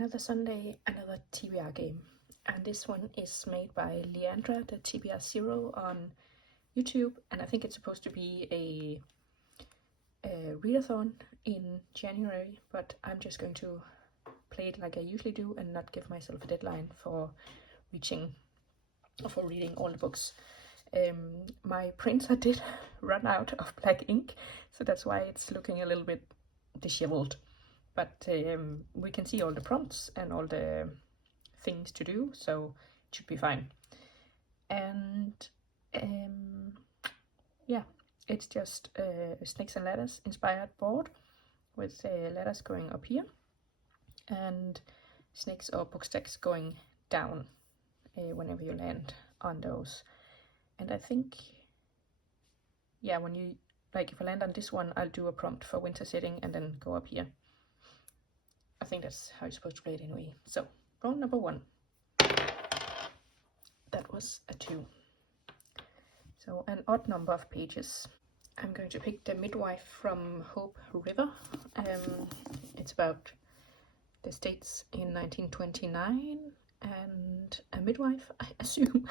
Another Sunday, another TBR game. And this one is made by Leandra, the TBR Zero on YouTube. And I think it's supposed to be a readathon in January, but I'm just going to play it like I usually do and not give myself a deadline for reading all the books. My printer did run out of black ink, so that's why it's looking a little bit disheveled. But we can see all the prompts and all the things to do, so it should be fine. And yeah, it's just a Snakes and Ladders inspired board with ladders going up here and snakes or book stacks going down whenever you land on those. And I think, yeah, when you, like, if I land on this one, I'll do a prompt for winter setting and then go up here. I think that's how you're supposed to play it anyway. So, roll number 1. That was a 2. So, an odd number of pages. I'm going to pick The Midwife from Hope River. It's about the States in 1929 and a midwife, I assume,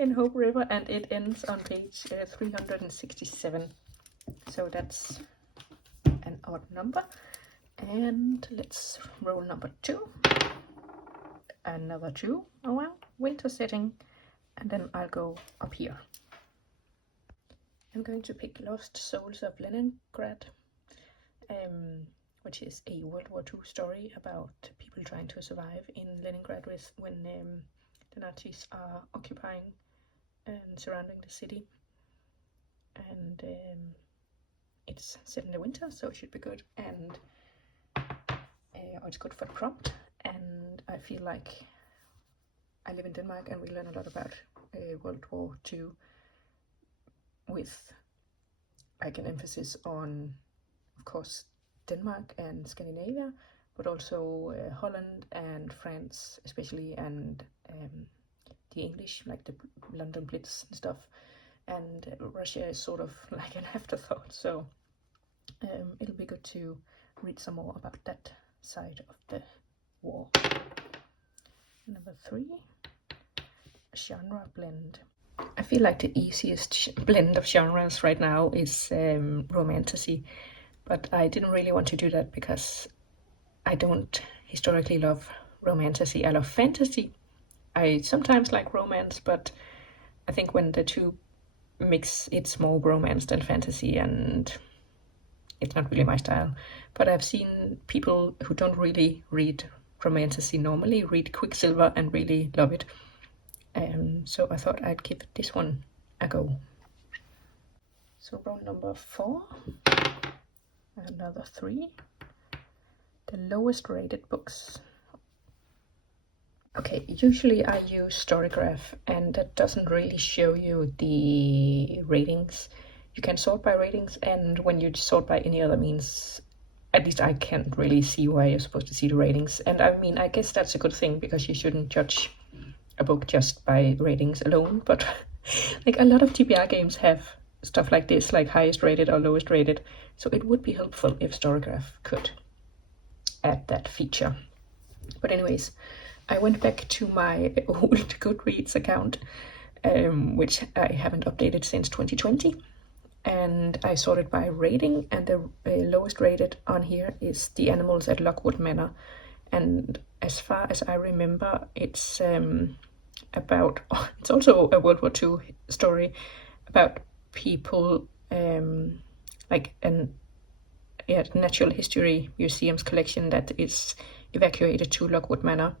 in Hope River, and it ends on page 367. So that's an odd number. And let's roll number 2. Another 2. Oh wow, winter setting. And then I'll go up here. I'm going to pick Lost Souls of Leningrad, which is a World War II story about people trying to survive in Leningrad when the Nazis are occupying and surrounding the city. And it's set in the winter, so it should be good. And it's good for the prompt, and I feel like I live in Denmark and we learn a lot about World War II with like an emphasis on, of course, Denmark and Scandinavia, but also Holland and France especially, and the English, like the London Blitz and stuff. And Russia is sort of like an afterthought, so it'll be good to read some more about that side of the war. Number 3, genre blend. I feel like the easiest blend of genres right now is romantasy, but I didn't really want to do that because I don't historically love romantasy. I love fantasy. I sometimes like romance, but I think when the two mix, it's more romance than fantasy, and it's not really my style. But I've seen people who don't really read romantasy normally read Quicksilver and really love it. So I thought I'd give this one a go. So roll number 4, another 3, the lowest rated books. Okay, usually I use Storygraph, and that doesn't really show you the ratings. You can sort by ratings, and when you sort by any other means, at least I can't really see why you're supposed to see the ratings. And I mean, I guess that's a good thing, because you shouldn't judge a book just by ratings alone. But like a lot of TBR games have stuff like this, like highest rated or lowest rated. So it would be helpful if Storygraph could add that feature. But anyways, I went back to my old Goodreads account, which I haven't updated since 2020. And I sorted by rating, and the lowest rated on here is The Animals at Lockwood Manor. And as far as I remember, it's about, it's also a World War II story about people, like a natural history museum's collection that is evacuated to Lockwood Manor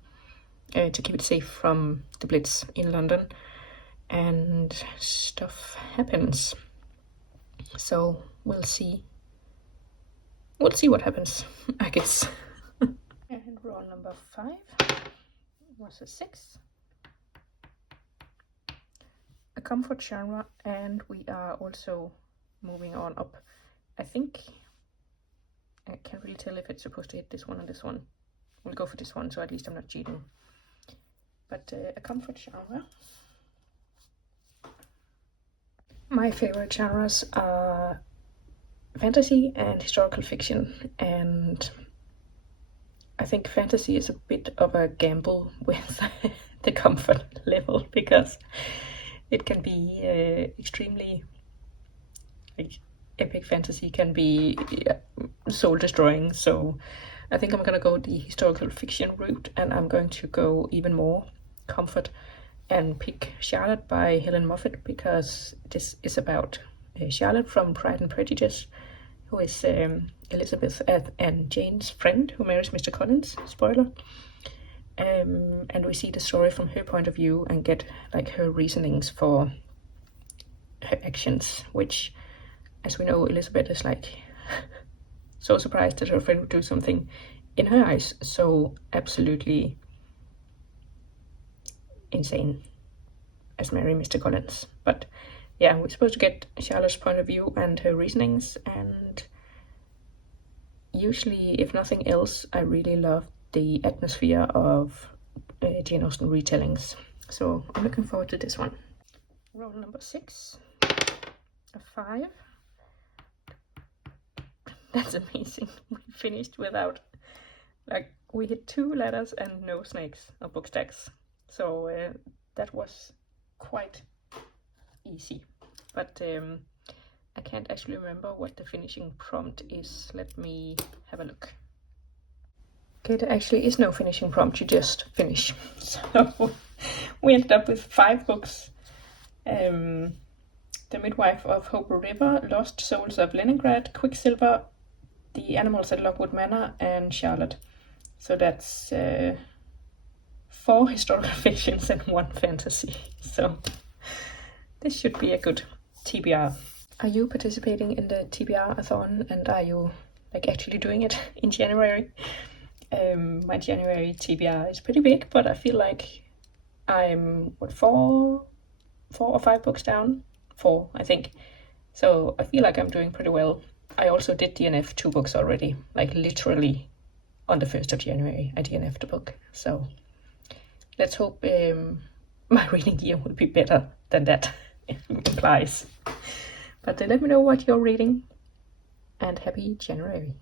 to keep it safe from the Blitz in London. And stuff happens. So we'll see what happens, I guess. And roll number 5 was a 6. A comfort genre, and we are also moving on up. I think I can't really tell if it's supposed to hit this one or this one. We'll go for this one, so at least I'm not cheating. But a comfort genre. My favorite genres are fantasy and historical fiction, and I think fantasy is a bit of a gamble with the comfort level, because it can be extremely, like, epic fantasy can be soul destroying. So I think I'm gonna go the historical fiction route, and I'm going to go even more comfort and pick Charlotte by Helen Moffat, because this is about Charlotte from Pride and Prejudice, who is Elizabeth and Jane's friend who marries Mr. Collins. Spoiler. And we see the story from her point of view and get like her reasonings for her actions, which, as we know, Elizabeth is like so surprised that her friend would do something, in her eyes, so absolutely insane as marry Mr. Collins. But yeah, we're supposed to get Charlotte's point of view and her reasonings, and usually, if nothing else, I really love the atmosphere of Jane Austen retellings. So I'm looking forward to this one. Roll number 6, a 5. That's amazing. We finished without, like, we hit 2 letters and no snakes or book stacks. So that was quite easy. But I can't actually remember what the finishing prompt is. Let me have a look. Okay, there actually is no finishing prompt, you just finish. So we ended up with 5 books. The Midwife of Hope River, Lost Souls of Leningrad, Quicksilver, The Animals at Lockwood Manor, and Charlotte. So that's 4 historical fictions and 1 fantasy. So this should be a good TBR. Are you participating in the TBR-a-thon, and are you like actually doing it in January? My January TBR is pretty big, but I feel like I'm, 4 or 5 books down? 4, I think. So I feel like I'm doing pretty well. I also did DNF 2 books already, like literally on the 1st of January, I DNF'd a book. So let's hope my reading year will be better than that implies. But let me know what you're reading, and happy January.